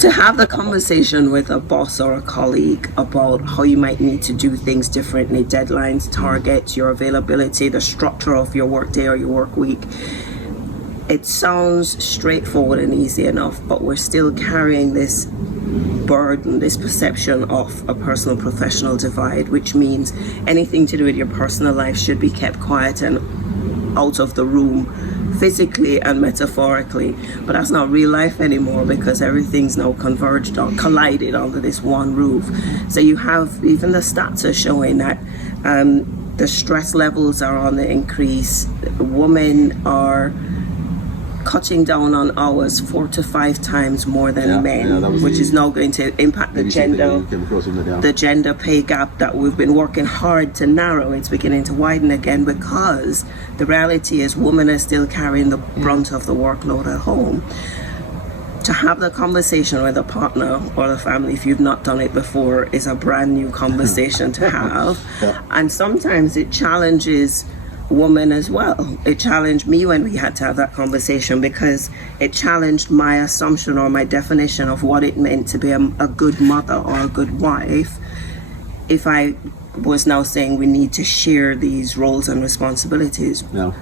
To have the conversation with a boss or a colleague about how you might need to do things differently, deadlines, targets, your availability, the structure of your workday or your work week. It sounds straightforward and easy enough, but we're still carrying this burden, this perception of a personal professional divide, which means anything to do with your personal life should be kept quiet and out of the room, physically and metaphorically. But that's not real life anymore, because everything's now converged or collided under this one roof. So you have, even the stats are showing that the stress levels are on the increase. Women are cutting down on hours 4 to 5 times more than men, which is now going to impact the gender pay gap that we've been working hard to narrow. It's beginning to widen again, because the reality is women are still carrying the brunt of the workload at home. To have the conversation with a partner or the family, if you've not done it before, is a brand new conversation to have. And sometimes it challenges woman as well. It challenged me when we had to have that conversation, because it challenged my assumption or my definition of what it meant to be a good mother or a good wife, if I was now saying we need to share these roles and responsibilities. No.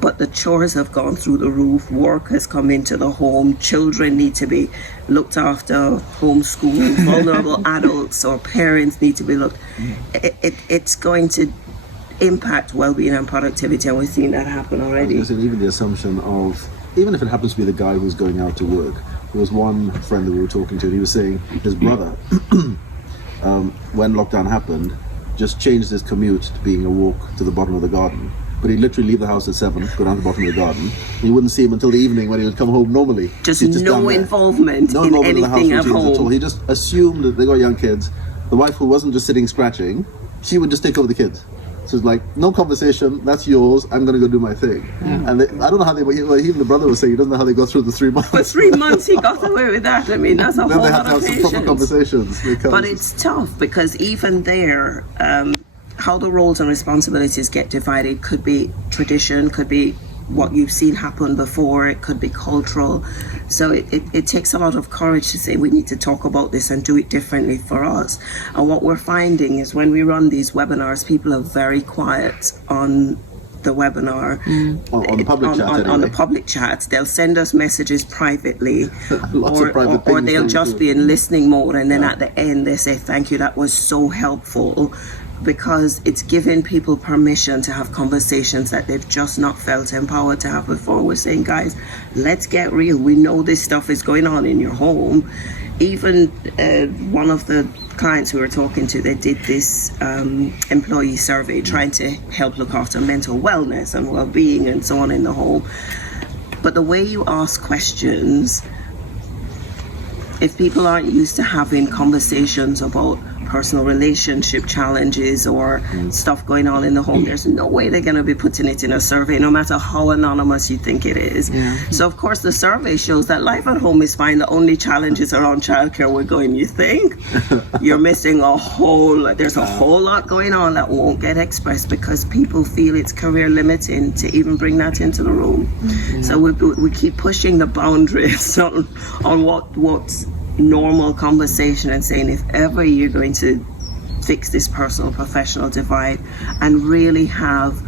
But the chores have gone through the roof, work has come into the home, children need to be looked after, homeschooled, vulnerable adults or parents need to be looked. It's going to impact well-being and productivity, and we've seen that happen already. Even the assumption of, even if it happens to be the guy who's going out to work, there was one friend that we were talking to, and he was saying his brother, when lockdown happened, just changed his commute to being a walk to the bottom of the garden. But he'd literally leave the house at 7, go down to the bottom of the garden. You wouldn't see him until the evening when he would come home normally. Just no involvement in anything at home. At all. He just assumed that they got young kids. The wife, who wasn't just sitting scratching, she would just take over the kids. So it's like, no conversation, that's yours, I'm going to go do my thing. And I don't know how they, even the brother was saying, he doesn't know how they got through the 3 months. For 3 months he got away with that. I mean, that's a whole lot of patience. They have to have some proper conversations. But it's tough, because even there, how the roles and responsibilities get divided could be tradition, could be what you've seen happen before, it could be cultural. So it takes a lot of courage to say we need to talk about this and do it differently for us. And what we're finding is when we run these webinars, people are very quiet on the webinar, on the public chat. On the public chat, they'll send us messages privately, or they'll just be in listening mode, and then at the end they say thank you, that was so helpful. Because it's giving people permission to have conversations that they've just not felt empowered to have before. We're saying, guys, let's get real. We know this stuff is going on in your home. Even one of the clients who we're talking to, they did this employee survey trying to help look after mental wellness and well-being and so on in the home. But the way you ask questions, if people aren't used to having conversations about personal relationship challenges or stuff going on in the home, there's no way they're going to be putting it in a survey, no matter how anonymous you think it is. So of course the survey shows that life at home is fine. The only challenges around childcare, we're going, you think? You're missing there's a whole lot going on that won't get expressed, because people feel it's career limiting to even bring that into the room. So we keep pushing the boundaries on what's normal conversation, and saying if ever you're going to fix this personal professional divide and really have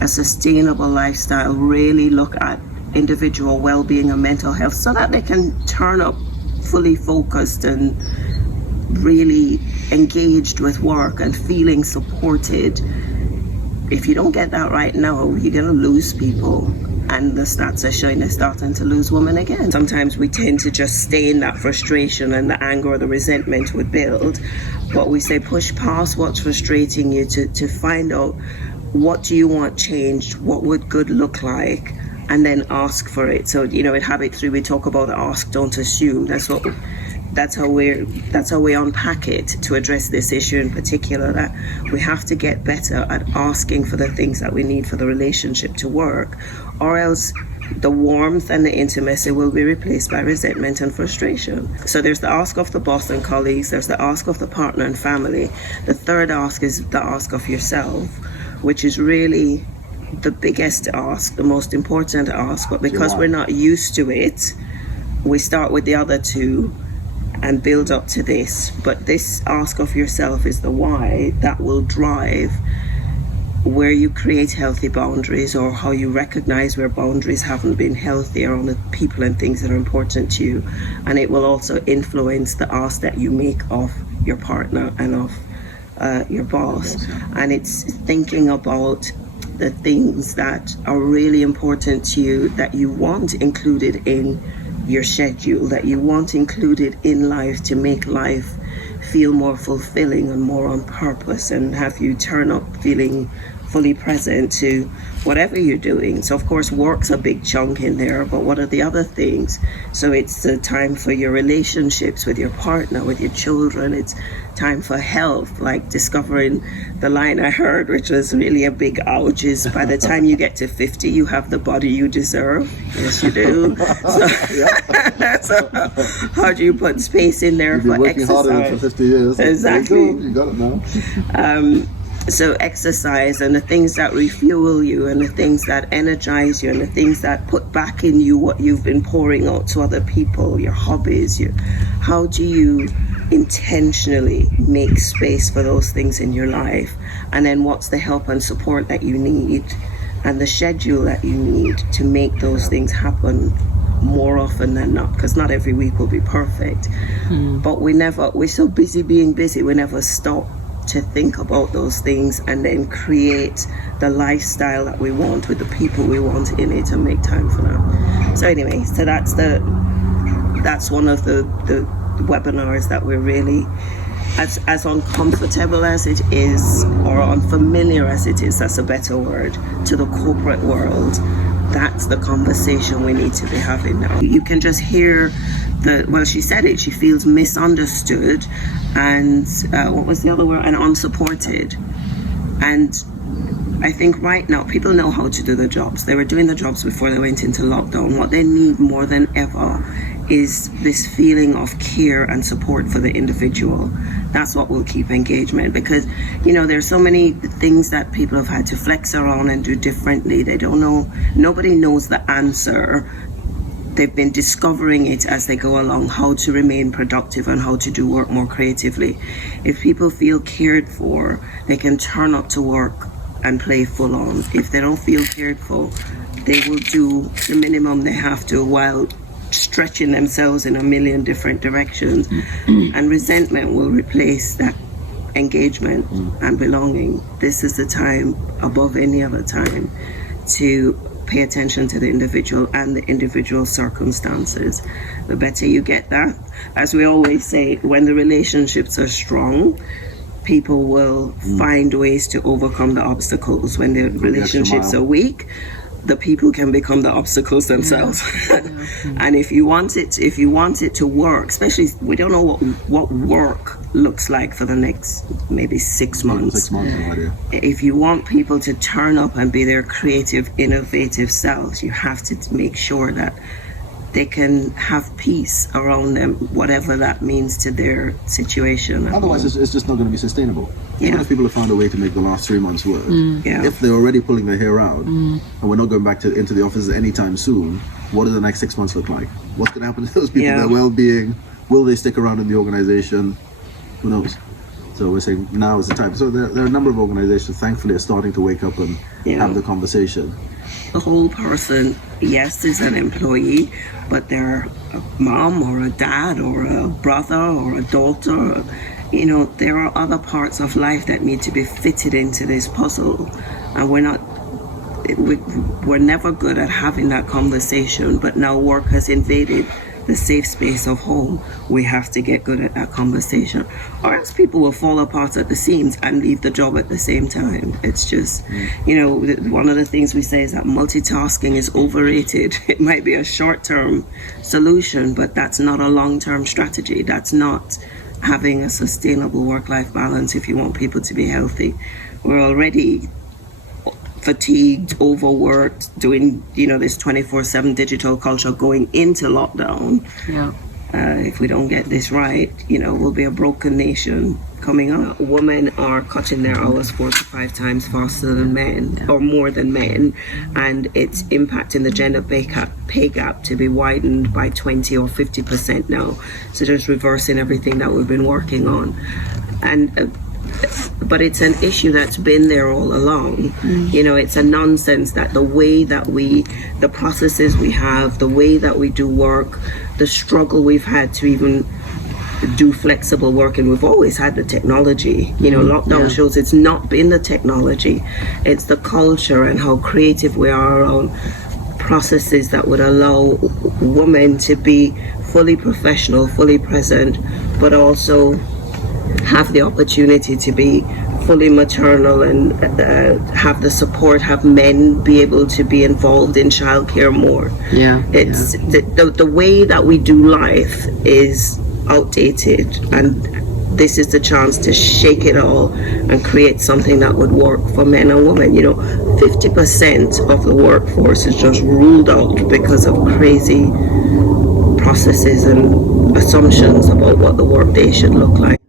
a sustainable lifestyle, really look at individual well-being and mental health, so that they can turn up fully focused and really engaged with work and feeling supported. If you don't get that right now, you're going to lose people. And the stats are showing they're starting to lose women again. Sometimes we tend to just stay in that frustration, and the anger or the resentment would build. But we say push past what's frustrating you to find out, what do you want changed? What would good look like? And then ask for it. So, in Habit 3, we talk about ask, don't assume. That's how we unpack it to address this issue in particular, that we have to get better at asking for the things that we need for the relationship to work, or else the warmth and the intimacy will be replaced by resentment and frustration. So there's the ask of the boss and colleagues, there's the ask of the partner and family. The third ask is the ask of yourself, which is really the biggest ask, the most important ask, but because we're not used to it, we start with the other two. and build up to this. But this ask of yourself is the why that will drive where you create healthy boundaries, or how you recognize where boundaries haven't been healthy around the people and things that are important to you. And it will also influence the ask that you make of your partner and of your boss. And it's thinking about the things that are really important to you, that you want included in your schedule, that you want included in life to make life feel more fulfilling and more on purpose, and have you turn up feeling fully present to whatever you're doing. So of course work's a big chunk in there, but what are the other things? So it's the time for your relationships with your partner, with your children. It's time for health, like discovering the line I heard, which was really a big ouch, is by the time you get to 50 you have the body you deserve. Yes you do. So, so how do you put space in there for working exercise? Harder for 50 years. Exactly. You got it now. So exercise and the things that refuel you, and the things that energize you, and the things that put back in you what you've been pouring out to other people, your hobbies, how do you intentionally make space for those things in your life? And then what's the help and support that you need, and the schedule that you need to make those things happen more often than not, because not every week will be perfect. But we're so busy being busy, we never stop to think about those things and then create the lifestyle that we want with the people we want in it, and make time for that. So anyway, so that's one of the webinars that we're really, as uncomfortable as it is, or unfamiliar as it is, that's a better word, to the corporate world. That's the conversation we need to be having now. You can just hear she said it, she feels misunderstood, and what was the other word? And unsupported. And I think right now people know how to do the jobs. They were doing the jobs before they went into lockdown. What they need more than ever is this feeling of care and support for the individual. That's what will keep engagement, because there's so many things that people have had to flex around and do differently. They don't know, nobody knows the answer. They've been discovering it as they go along, how to remain productive and how to do work more creatively. If people feel cared for, they can turn up to work and play full on. If they don't feel cared for, they will do the minimum they have to while stretching themselves in a million different directions. And resentment will replace that engagement and belonging. This is the time above any other time to pay attention to the individual and the individual circumstances. The better you get that, as we always say, when the relationships are strong, people will find ways to overcome the obstacles. When the relationships are weak, the people can become the obstacles themselves. And if you want it to work, especially, we don't know what work looks like for the next maybe 6 months. If you want people to turn up and be their creative, innovative selves, you have to make sure that they can have peace around them, whatever that means to their situation. Otherwise, it's just not going to be sustainable. Even if people have found a way to make the last 3 months work, if they're already pulling their hair out, and we're not going back into the offices anytime soon, what does the next 6 months look like? What's going to happen to those people, their well-being? Will they stick around in the organization? Who knows? So we're saying now is the time. So there are a number of organizations, thankfully, are starting to wake up and have the conversation. The whole person, yes, is an employee, but they're a mom or a dad or a brother or a daughter. There are other parts of life that need to be fitted into this puzzle, and we're never good at having that conversation. But now work has invaded the safe space of home. We have to get good at that conversation, or else people will fall apart at the seams and leave the job at the same time. It's just, one of the things we say is that multitasking is overrated. It might be a short-term solution, but that's not a long-term strategy. That's not having a sustainable work-life balance if you want people to be healthy. We're already fatigued, overworked, doing this 24/7 digital culture going into lockdown. if we don't get this right, we'll be a broken nation coming up. Women are cutting their hours 4 to 5 times faster than men, or more than men, and it's impacting the gender pay gap to be widened by 20 or 50% now. So just reversing everything that we've been working on. But it's an issue that's been there all along. It's a nonsense that the way that the processes we have, the way that we do work, the struggle we've had to even do flexible work, and we've always had the technology. Lockdown shows it's not been the technology, it's the culture and how creative we are around processes that would allow women to be fully professional, fully present, but also have the opportunity to be fully maternal and have the support, have men be able to be involved in childcare more. It's the way that we do life is outdated, and this is the chance to shake it all and create something that would work for men and women. 50% of the workforce is just ruled out because of crazy processes and assumptions about what the workday should look like.